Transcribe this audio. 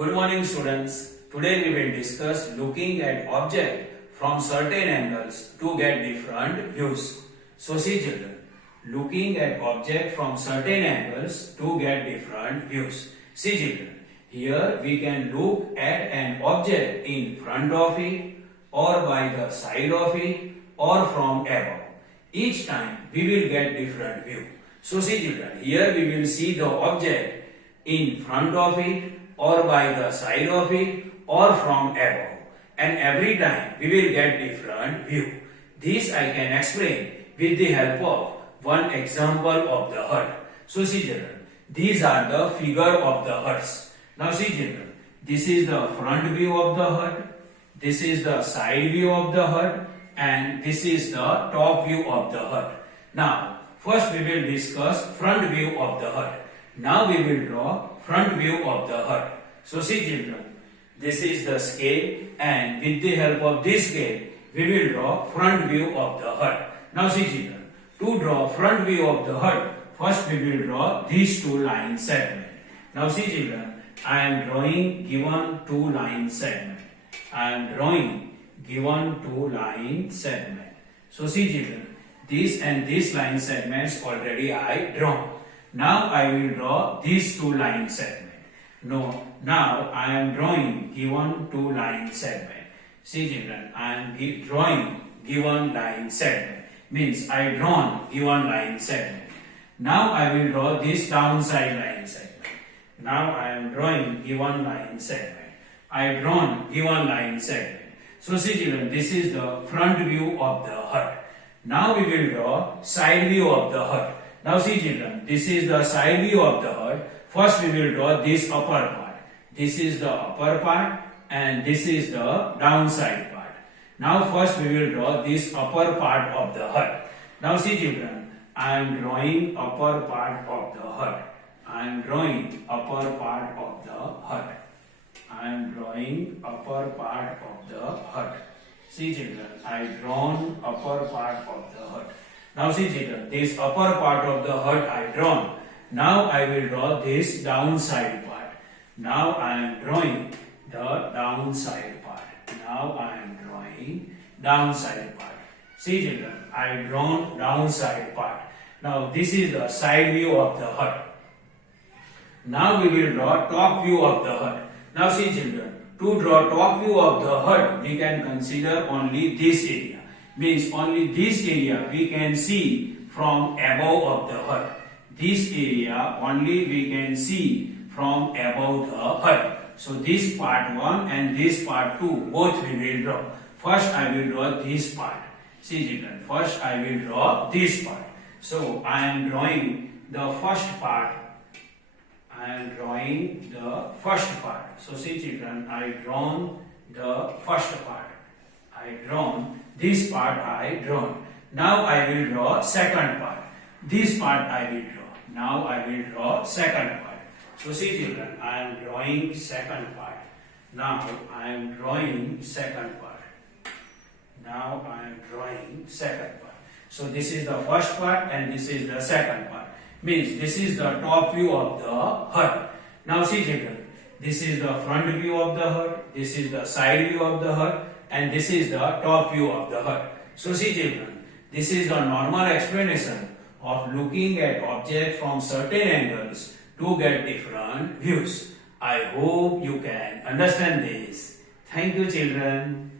Good morning students. Today we will discuss looking at object from certain angles to get different views. So see children, looking at object from certain angles to get different views. See children, here we can look at an object in front of it or by the side of it or from above. Each time we will get different view. So see children, here we will see the object in front of it or by the side of it or from above, and every time we will get different view. This I can explain with the help of one example of the hut. So see children, these are the figure of the huts. Now see children, this is the front view of the hut, this is the side view of the hut, and this is the top view of the hut. Now first we will discuss front view of the hut. Now we will draw front view of the hut. So see children, this is the scale, and with the help of this scale we will draw front view of the hut. Now see children, to draw front view of the hut, first we will draw these two line segments. Now see children, I am drawing given two line segment. I am drawing given two line segment. So see children, this and this line segments already I drawn. Now I will draw these two line segments. Now I am drawing given two line segment. See children, I am drawing given line segment. Means I drawn given line segment. Now I will draw this downside line segment. Now I am drawing given line segment. I drawn given line segment. So see children, this is the front view of the hut. Now we will draw side view of the hut. Now see children, this is the side view of the hut. First we will draw this upper part. This is the upper part and this is the downside part. Now first we will draw this upper part of the hut. Now see children, I am drawing upper part of the hut. I am drawing upper part of the hut. I am drawing upper part of the hut. See children, I drawn upper part of the hut. Now see children, this upper part of the hut I drawn. Now I will draw this downside part. Now I am drawing the downside part. Now I am drawing downside part. See children, I drawn downside part. Now this is the side view of the hut. Now we will draw top view of the hut. Now see children, to draw top view of the hut, we can consider only this area. Means only this area we can see from above of the hut. This area only we can see from above the hut. So this part 1 and this part 2 both we will draw. First I will draw this part. See children, first I will draw this part. So I am drawing the first part. I am drawing the first part. So see children, I drawn the first part. I drawn this part I drawn. Now I will draw second part. This part I will draw. Now I will draw second part. So see children, I am drawing second part. Now I am drawing second part. Now I am drawing second part. So this is the first part and this is the second part. Means this is the top view of the hut. Now see children, this is the front view of the hut, this is the side view of the hut, and this is the top view of the hut. So see children, this is the normal explanation of looking at object from certain angles to get different views. I hope you can understand this. Thank you children.